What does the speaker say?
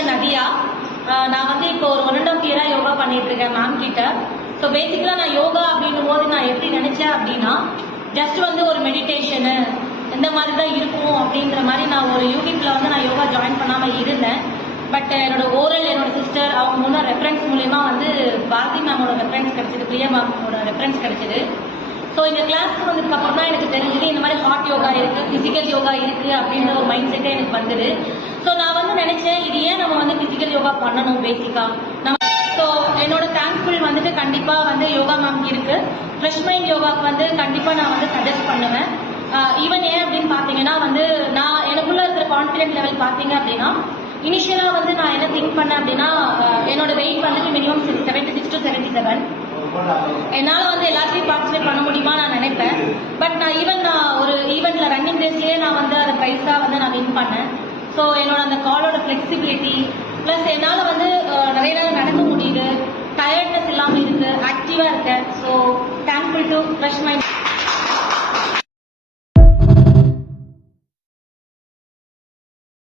வந்து நதியா. நான் வந்து இப்போ ஒரு 1.5 இயரா யோகா பண்ணிட்டு இருக்கேன் மேம் கிட்ட. ஸோ பேசிக்கலா நான் யோகா அப்படின்னும் போது நான் எப்படி நினைச்சேன் அப்படின்னா, ஜஸ்ட் வந்து ஒரு மெடிடேஷனு இந்த மாதிரி தான் இருக்கும் அப்படிங்கிற மாதிரி நான் ஒரு யூடியூப்ல வந்து நான் யோகா ஜாயின் பண்ணாம இருந்தேன். பட் என்னோட ஓரல் என்னோட சிஸ்டர் அவங்க முன்ன ரெஃபரன்ஸ் மூலயமா வந்து பாரதி மேமோட ரெஃபரன்ஸ் கிடைச்சது, பிரியா மேமோட ரெஃபரன்ஸ் கிடைச்சது. ஸோ இந்த கிளாஸ்க்கு வந்ததுக்கு அப்புறம் தான் எனக்கு தெரிஞ்சது இந்த மாதிரி ஹார்ட் யோகா இருக்கு, பிசிக்கல் யோகா இருக்கு அப்படின்ற ஒரு மைண்ட் செட்டே எனக்கு வந்தது. ஸோ நான் வந்து நினைச்சேன் இது ஏன் நம்ம வந்து பிசிக்கல் யோகா பண்ணணும் பேசிக்கா நம்ம. ஸோ என்னோட தேங்க்ஃபுல் வந்துட்டு கண்டிப்பா வந்து யோகா மேம் இருக்கு. ஃப்ரெஷ் மைண்ட் யோகாக்கு வந்து கண்டிப்பா நான் வந்து சஜஸ்ட் பண்ணுவேன். ஈவன் ஏன் அப்படின்னு பாத்தீங்கன்னா வந்து நான் எனக்குள்ள இருக்கிற கான்ஃபிடென்ட் லெவல் பாத்தீங்க அப்படின்னா, இனிஷியலா வந்து நான் என்ன திங்க் பண்ணேன் அப்படின்னா, என்னோட வெயிட் வந்துட்டு மினிமம் 76 to 77. என்னால வந்து எல்லாத்தையும் பார்ட்டிசிபேட் பண்ண முடியுமா நான் நினைப்பேன். பட் நான் ஒரு ஈவெண்ட்ல ரன்னிங் ரேஸ்லயே நான் வந்து அதை பிரைஸா வந்து நான் வின் பண்ணேன். ஸோ என்னோட அந்த காலோட ஃபிளெக்சிபிலிட்டி பிளஸ் என்னால வந்து நிறைய நேரம் நடக்க முடியுது, டயர்ட்னஸ் இல்லாம இருக்கு, ஆக்டிவா இருக்கேன். So thankful to fresh mind.